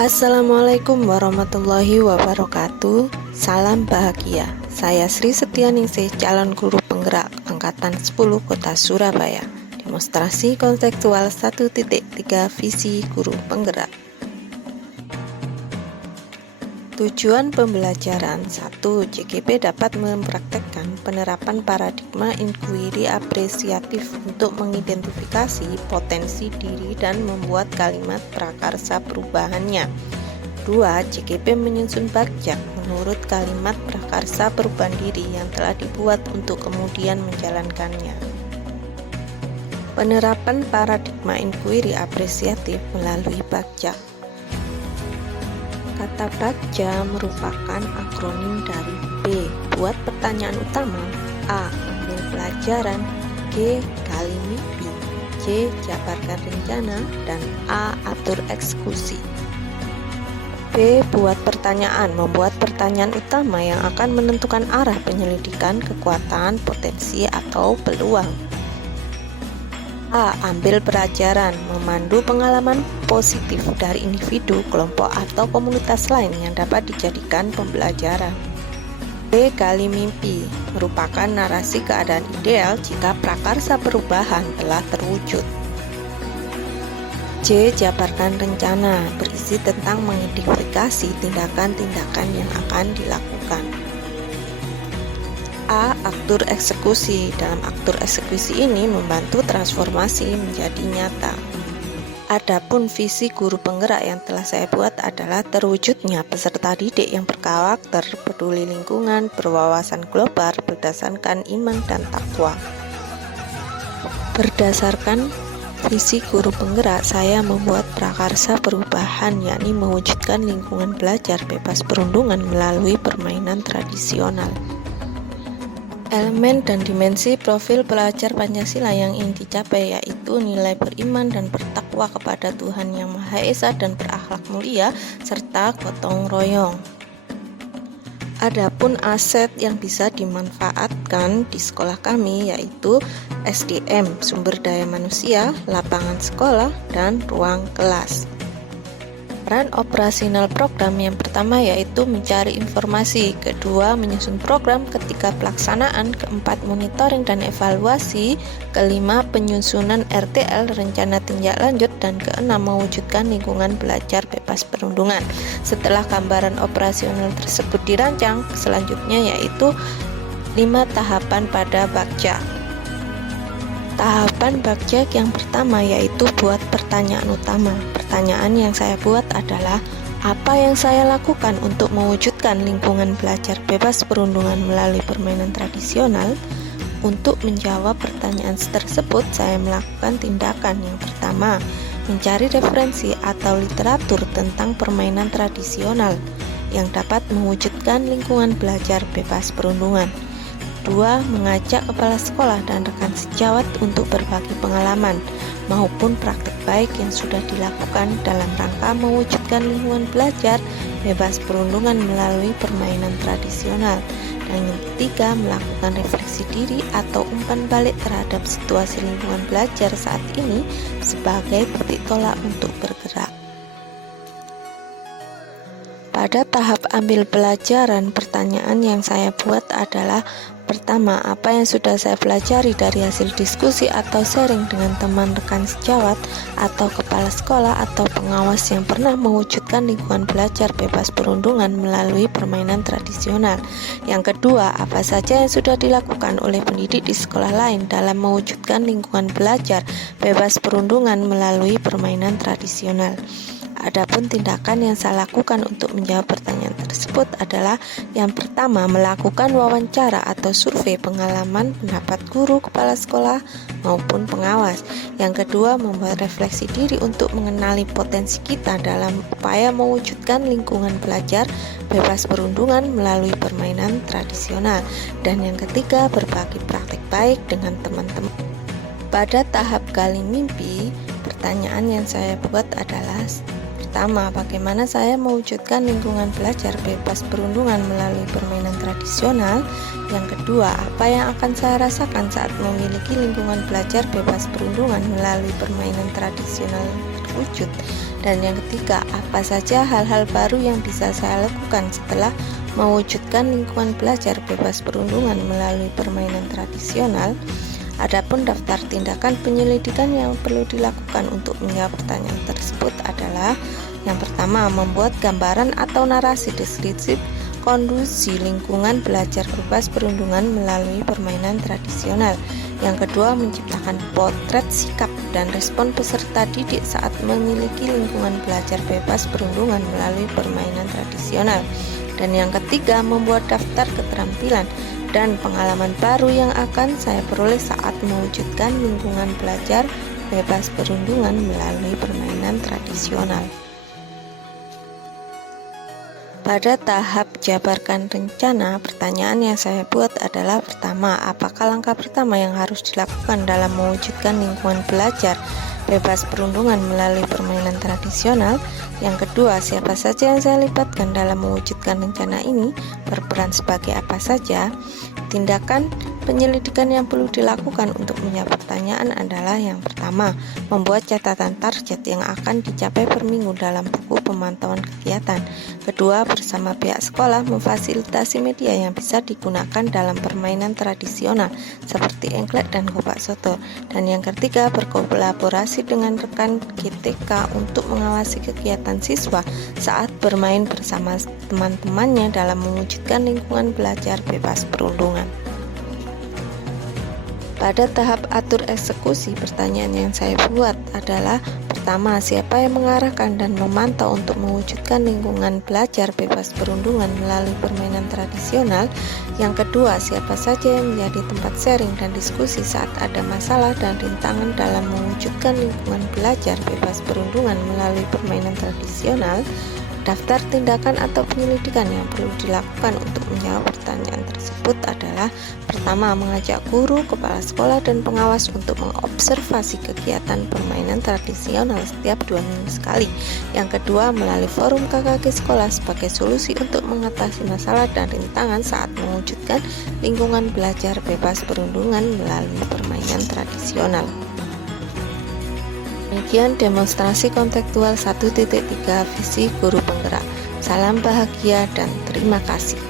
Assalamualaikum warahmatullahi wabarakatuh. Salam bahagia. Saya Sri Setianingsih, calon guru penggerak Angkatan 10 Kota Surabaya. Demonstrasi konseptual 1.3 Visi Guru Penggerak. Tujuan pembelajaran 1. JGP dapat mempraktekkan penerapan paradigma inquiry apresiatif untuk mengidentifikasi potensi diri dan membuat kalimat prakarsa perubahannya. 2. JGP menyusun bakjak menurut kalimat prakarsa perubahan diri yang telah dibuat untuk kemudian menjalankannya. Penerapan paradigma inquiry apresiatif melalui bakjak. Kata bakja merupakan akronim dari B. Buat pertanyaan utama, A. Ambil pelajaran, G. Gali mimpi, C. Jabarkan rencana, dan A. Atur eksekusi. B. Buat pertanyaan, membuat pertanyaan utama yang akan menentukan arah penyelidikan, kekuatan, potensi, atau peluang. A. Ambil pelajaran, memandu pengalaman positif dari individu, kelompok, atau komunitas lain yang dapat dijadikan pembelajaran. B. Gali mimpi, merupakan narasi keadaan ideal jika prakarsa perubahan telah terwujud. C. Jabarkan rencana, berisi tentang mengidentifikasi tindakan-tindakan yang akan dilakukan. A. Atur eksekusi, dalam atur eksekusi ini membantu transformasi menjadi nyata. Adapun visi guru penggerak yang telah saya buat adalah terwujudnya peserta didik yang berkarakter, peduli lingkungan, berwawasan global, berdasarkan iman dan takwa. Berdasarkan visi guru penggerak, saya membuat prakarsa perubahan, yakni mewujudkan lingkungan belajar bebas perundungan melalui permainan tradisional. Elemen dan dimensi profil pelajar Pancasila yang ingin dicapai yaitu nilai beriman dan bertakwa kepada Tuhan Yang Maha Esa dan berakhlak mulia, serta gotong royong. Adapun aset yang bisa dimanfaatkan di sekolah kami yaitu SDM, sumber daya manusia, lapangan sekolah, dan ruang kelas. Peran operasional program yang pertama yaitu mencari informasi, kedua menyusun program ketika pelaksanaan, keempat monitoring dan evaluasi, kelima penyusunan RTL rencana tindak lanjut, dan keenam mewujudkan lingkungan belajar bebas perundungan. Setelah gambaran operasional tersebut dirancang, selanjutnya yaitu 5 tahapan pada bakjak. Tahapan bakjak yang pertama yaitu buat pertanyaan utama. Pertanyaan yang saya buat adalah, apa yang saya lakukan untuk mewujudkan lingkungan belajar bebas perundungan melalui permainan tradisional? Untuk menjawab pertanyaan tersebut, saya melakukan tindakan yang pertama, mencari referensi atau literatur tentang permainan tradisional yang dapat mewujudkan lingkungan belajar bebas perundungan. 2. Mengajak kepala sekolah dan rekan sejawat untuk berbagi pengalaman maupun praktik baik yang sudah dilakukan dalam rangka mewujudkan lingkungan belajar bebas perundungan melalui permainan tradisional. Dan yang ketiga, melakukan refleksi diri atau umpan balik terhadap situasi lingkungan belajar saat ini sebagai titik tolak untuk bergerak. Pada tahap ambil pelajaran, pertanyaan yang saya buat adalah, pertama, apa yang sudah saya pelajari dari hasil diskusi atau sharing dengan teman rekan sejawat atau kepala sekolah atau pengawas yang pernah mewujudkan lingkungan belajar bebas perundungan melalui permainan tradisional. Yang kedua, apa saja yang sudah dilakukan oleh pendidik di sekolah lain dalam mewujudkan lingkungan belajar bebas perundungan melalui permainan tradisional. Adapun tindakan yang saya lakukan untuk menjawab pertanyaan tersebut adalah, yang pertama, melakukan wawancara atau survei pengalaman pendapat guru, kepala sekolah, maupun pengawas. Yang kedua, membuat refleksi diri untuk mengenali potensi kita dalam upaya mewujudkan lingkungan belajar bebas perundungan melalui permainan tradisional. Dan yang ketiga, berbagi praktik baik dengan teman-teman. Pada tahap gali mimpi, pertanyaan yang saya buat adalah, pertama, bagaimana saya mewujudkan lingkungan belajar bebas perundungan melalui permainan tradisional? Yang kedua, apa yang akan saya rasakan saat memiliki lingkungan belajar bebas perundungan melalui permainan tradisional terwujud? Dan yang ketiga, apa saja hal-hal baru yang bisa saya lakukan setelah mewujudkan lingkungan belajar bebas perundungan melalui permainan tradisional. Adapun daftar tindakan penyelidikan yang perlu dilakukan untuk menjawab pertanyaan tersebut adalah: yang pertama, membuat gambaran atau narasi deskriptif kondisi lingkungan belajar bebas perundungan melalui permainan tradisional. Yang kedua, menciptakan potret sikap dan respon peserta didik saat memiliki lingkungan belajar bebas perundungan melalui permainan tradisional. Dan yang ketiga, membuat daftar keterampilan dan pengalaman baru yang akan saya peroleh saat mewujudkan lingkungan belajar bebas perundungan melalui permainan tradisional. Pada tahap jabarkan rencana, pertanyaan yang saya buat adalah: pertama, apakah langkah pertama yang harus dilakukan dalam mewujudkan lingkungan belajar bebas perundungan melalui permainan tradisional? Yang kedua, siapa saja yang saya libatkan dalam mewujudkan rencana ini? Berperan sebagai apa saja? Tindakan penyelidikan yang perlu dilakukan untuk menjawab pertanyaan adalah: yang pertama, membuat catatan target yang akan dicapai per minggu dalam buku pemantauan kegiatan. Kedua, bersama pihak sekolah memfasilitasi media yang bisa digunakan dalam permainan tradisional seperti engklek dan gobak soto. Dan yang ketiga, berkolaborasi dengan rekan GTK untuk mengawasi kegiatan siswa saat bermain bersama teman-temannya dalam mewujudkan lingkungan belajar bebas perundungan. Pada tahap atur eksekusi, pertanyaan yang saya buat adalah: pertama, siapa yang mengarahkan dan memantau untuk mewujudkan lingkungan belajar bebas perundungan melalui permainan tradisional? Yang kedua, siapa saja yang menjadi tempat sharing dan diskusi saat ada masalah dan rintangan dalam mewujudkan lingkungan belajar bebas perundungan melalui permainan tradisional? Daftar tindakan atau penyelidikan yang perlu dilakukan untuk menjawab pertanyaan tersebut adalah: pertama, mengajak guru, kepala sekolah, dan pengawas untuk mengobservasi kegiatan permainan tradisional setiap 2 minggu sekali. Yang kedua, melalui forum KKG sekolah sebagai solusi untuk mengatasi masalah dan rintangan saat mewujudkan lingkungan belajar bebas perundungan melalui permainan tradisional. Demikian demonstrasi kontekstual 1.3 visi guru penggerak. Salam bahagia dan terima kasih.